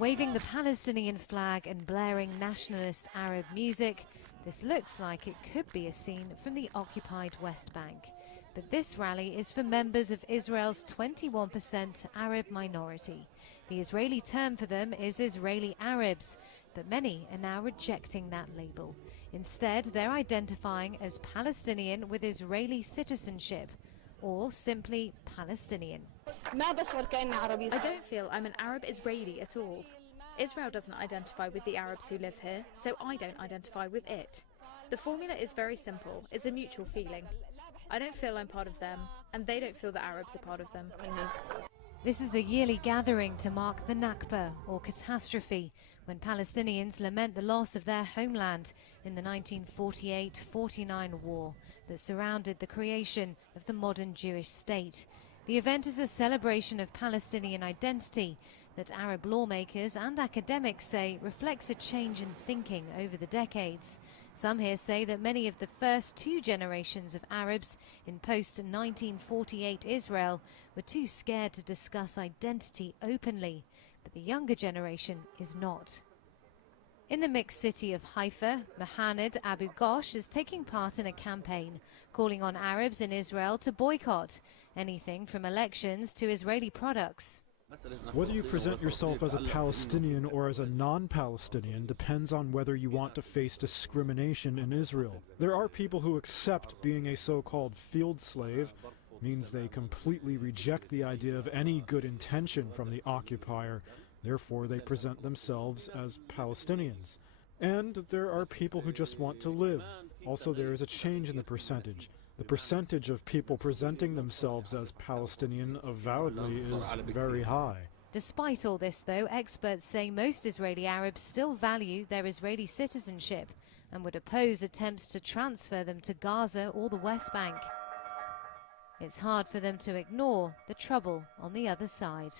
Waving the Palestinian flag and blaring nationalist Arab music, this looks like it could be a scene from the occupied West Bank. But this rally is for members of Israel's 21% Arab minority. The Israeli term for them is Israeli Arabs, but many are now rejecting that label. Instead, they're identifying as Palestinian with Israeli citizenship, or simply Palestinian. I don't feel I'm an Arab Israeli at all. Israel doesn't identify with the Arabs who live here, so I don't identify with it. The formula is very simple. It's a mutual feeling. I don't feel I'm part of them, and they don't feel the Arabs are part of them. This is a yearly gathering to mark the Nakba, or catastrophe, when Palestinians lament the loss of their homeland in the 1948-49 war that surrounded the creation of the modern Jewish state. The event is a celebration of Palestinian identity that Arab lawmakers and academics say reflects a change in thinking over the decades. Some here say that many of the first two generations of Arabs in post-1948 Israel were too scared to discuss identity openly, but the younger generation is not. In the mixed city of Haifa, Mohanad Abu Ghosh is taking part in a campaign calling on Arabs in Israel to boycott anything from elections to Israeli products. Whether you present yourself as a Palestinian or as a non-Palestinian depends on whether you want to face discrimination in Israel. There are people who accept being a so-called field slave means they completely reject the idea of any good intention from the occupier. Therefore, they present themselves as Palestinians. And there are people who just want to live. Also, there is a change in the percentage. The percentage of people presenting themselves as Palestinian avowedly is very high. Despite all this, though, experts say most Israeli Arabs still value their Israeli citizenship and would oppose attempts to transfer them to Gaza or the West Bank. It's hard for them to ignore the trouble on the other side.